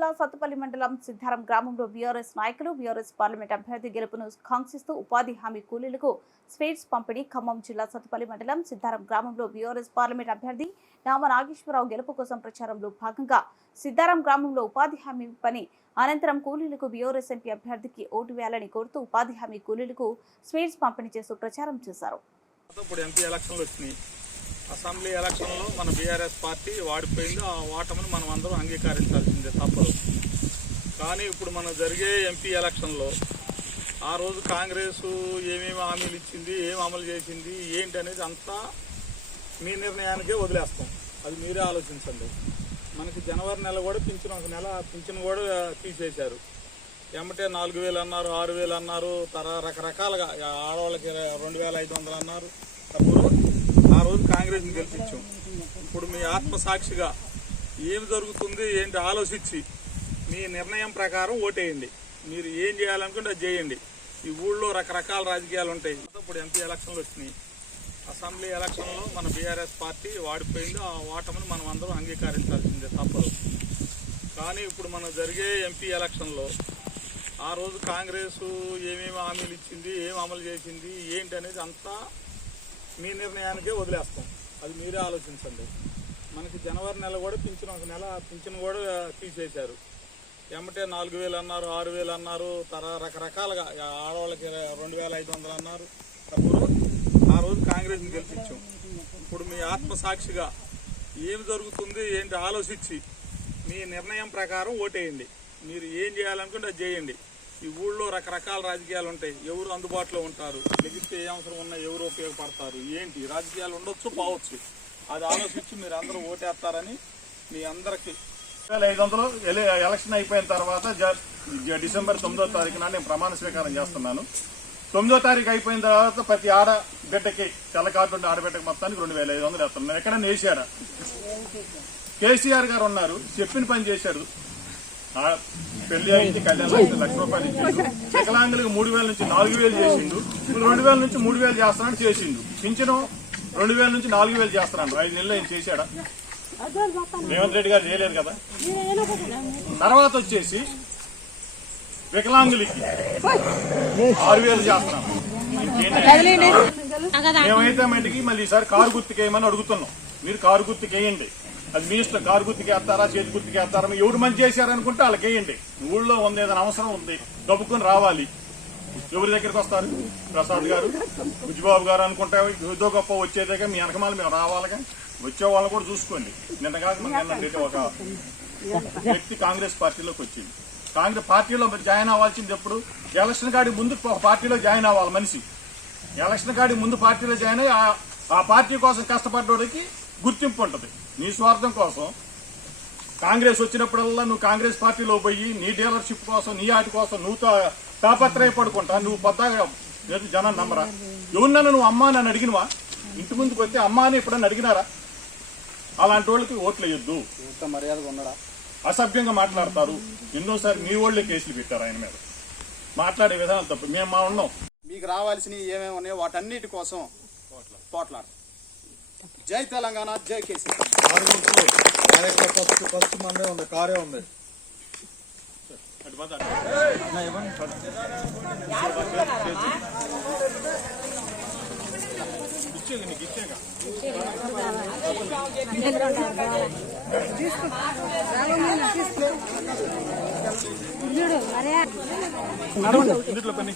జిల్లా సత్తుపల్లి మండలం సిద్ధారం గ్రామంలో బీఆర్ఎస్ నాయకులు బీఆర్ఎస్ పార్లమెంట్ అభ్యర్థి గెలుపును కాంక్షిస్తూ ఉపాధి హామీ కూలీలకు స్వీట్స్ పంపిణీ. ఖమ్మం జిల్లా సత్తుపల్లి మండలం సిద్ధారం గ్రామంలో బీఆర్ఎస్ పార్లమెంట్ అభ్యర్థి నామ నాగేశ్వరరావు గెలుపు కోసం ప్రచారంలో భాగంగా సిద్ధారం గ్రామంలో ఉపాధి హామీ పని అనంతరం కూలీలకు బీఆర్ఎస్ ఎంపీ అభ్యర్థికి ఓటు వేయాలని కోరుతూ ఉపాధి హామీ కూలీలకు స్వీట్స్ పంపిణీ చేస్తూ ప్రచారం చేశారు. అసెంబ్లీ ఎలక్షన్లో మన బీఆర్ఎస్ పార్టీ వాడిపోయింది. ఆ ఓటమిని మనం అందరం అంగీకరించాల్సిందే, తప్పదు. కానీ ఇప్పుడు మనం జరిగే ఎంపీ ఎలక్షన్లో ఆ రోజు కాంగ్రెస్ ఏమేమి హామీలు ఇచ్చింది, ఏం అమలు చేసింది, ఏంటి అనేది అంతా మీ నిర్ణయానికే వదిలేస్తాం. అది మీరే ఆలోచించండి. మనకి జనవరి నెల కూడా పింఛన్, ఒక నెల పింఛన్ కూడా తీసేశారు. ఏమంటే 4,000 అన్నారు, 6,000 అన్నారు, రకరకాలుగా ఆడవాళ్ళకి 2,500 అన్నారు. తప్పుడు ఆ రోజు కాంగ్రెస్ని గెలిపించాం. ఇప్పుడు మీ ఆత్మసాక్షిగా ఏం జరుగుతుంది ఏంటి ఆలోచించి మీ నిర్ణయం ప్రకారం ఓటేయండి. మీరు ఏం చేయాలనుకుంటే అది చేయండి. ఈ ఊళ్ళో రకరకాల రాజకీయాలు ఉంటాయి. ఇప్పుడు ఎంపీ ఎలక్షన్లు వచ్చినాయి. అసెంబ్లీ ఎలక్షన్లో మన బీఆర్ఎస్ పార్టీ వాడిపోయింది. ఆ ఓటమిని మనం అందరం అంగీకరించాల్సిందే, తప్పదు. కానీ ఇప్పుడు మనం జరిగే ఎంపీ ఎలక్షన్లో ఆ రోజు కాంగ్రెస్ ఏమేమి హామీలు ఇచ్చింది, ఏం అమలు చేసింది, ఏంటి అనేది అంతా మీ నిర్ణయానికే వదిలేస్తాం. అది మీరే ఆలోచించండి. మనకి జనవరి నెల కూడా పింఛన్, ఒక నెల పింఛన్ కూడా తీసేశారు. ఏమంటే 4,000 అన్నారు, 6,000 అన్నారు, రకరకాలుగా ఆడవాళ్ళకి 2,500 అన్నారు. తప్పుడు ఆ రోజు కాంగ్రెస్ని గెలిపించాం. ఇప్పుడు మీ ఆత్మసాక్షిగా ఏం జరుగుతుంది ఏంటి ఆలోచించి మీ నిర్ణయం ప్రకారం ఓటేయండి. మీరు ఏం చేయాలనుకుంటే అది చేయండి. ఈ ఊళ్ళో రకరకాల రాజకీయాలు ఉంటాయి. ఎవరు అందుబాటులో ఉంటారు, లెగిస్తే ఏ అవసరం ఉన్నా ఎవరు ఉపయోగపడతారు, ఏంటి రాజకీయాలు ఉండొచ్చు పోవచ్చు. అది ఆలోచించి మీరు అందరూ ఓటేస్తారని మీ అందరికీ 2,500 ఎలక్షన్ అయిపోయిన తర్వాత డిసెంబర్ 9వ తారీఖున నేను ప్రమాణ స్వీకారం చేస్తున్నాను. 9వ తారీఖు అయిపోయిన తర్వాత ప్రతి ఆడబిడ్డకి తెల్ల కార్డు ఉండే ఆడబిడ్డకి మొత్తానికి 2,500 వేస్తున్నాను. నేను ఎక్కడైనా వేసాడా? కేసీఆర్ గారు ఉన్నారు, చెప్పిన పని చేశారు. పెళ్లి అయింది, కళ్యాణం అయింది, ₹1,00,000 ఇచ్చిండు. వికలాంగులకు 3,000 నుంచి 4,000 చేసిండు. 2,000 నుంచి 3,000 చేస్తానని చేసిండు. పింఛను 2,000 నుంచి 4,000 చేస్తున్నాను. 5 నెలలు ఏం చేశాడా? రేవంత్ రెడ్డి గారు చేయలేదు కదా. తర్వాత వచ్చేసి వికలాంగులకి 6,000 చేస్తున్నాం. మేమైతే మటుకి మళ్ళీ ఈసారి కారు గుర్తుకేయమని అడుగుతున్నాం. మీరు కారు గుర్తుకేయండి, అది మీ ఇష్టం. కారు గుర్తుకి వేస్తారా, చేతి గుర్తుకి వేస్తారా, ఎవరు మంచి చేశారనుకుంటే వాళ్ళకి వేయండి. ఊళ్ళో ఉంది, ఏదైనా అవసరం ఉంది, దబ్బుకొని రావాలి. ఎవరి దగ్గరికి వస్తారు? ప్రసాద్ గారు, బుజ్జిబాబు గారు అనుకుంటే ఏదో గొప్ప వచ్చేదాకా మీ వెనకమాల మేము రావాలిగా. వచ్చే వాళ్ళని కూడా చూసుకోండి. నిన్న ఒక వ్యక్తి కాంగ్రెస్ పార్టీలోకి వచ్చింది. కాంగ్రెస్ పార్టీలో జాయిన్ అవ్వాల్సింది ఎప్పుడు? ఎలక్షన్ కాడి ముందు పార్టీలో జాయిన్ అవ్వాలి మనిషి. ఎలక్షన్ కాడి ముందు పార్టీలో జాయిన్ అయ్యి ఆ పార్టీ కోసం కష్టపడ్డోడికి గుర్తింపు ఉంటుంది. నీ స్వార్థం కోసం కాంగ్రెస్ వచ్చినప్పుడల్లా నువ్వు కాంగ్రెస్ పార్టీలో పోయి నీ డీలర్షిప్ కోసం, నీ ఆటి కోసం నువ్వు తాపత్రయపడుకుంటా. నువ్వు కొత్తగా జనం నమ్మరా? ఎవరినన్నా నువ్వు అమ్మా నన్ను అడిగినవా? ఇంటి ముందుకు వస్తే అమ్మా అని ఎప్పుడన్నా అడిగినారా? అలాంటి వాళ్ళకి ఓట్లు వేయొద్దు. మర్యాదగా ఉండడా? అసభ్యంగా మాట్లాడతారు. ఎన్నోసారి మీ వాళ్ళే కేసులు పెట్టారు ఆయన మీద. మాట్లాడే విధానం తప్పు. మేము మా ఉన్నాం. మీకు రావాల్సినవి ఏమేమి ఉన్నాయో వాటన్నిటి కోసం పోట్లాడు. జై తెలంగాణ, జై కేసీఆర్. ఫస్ట్ మందే ఉంది, కారే ఉంది. ఇందులో పని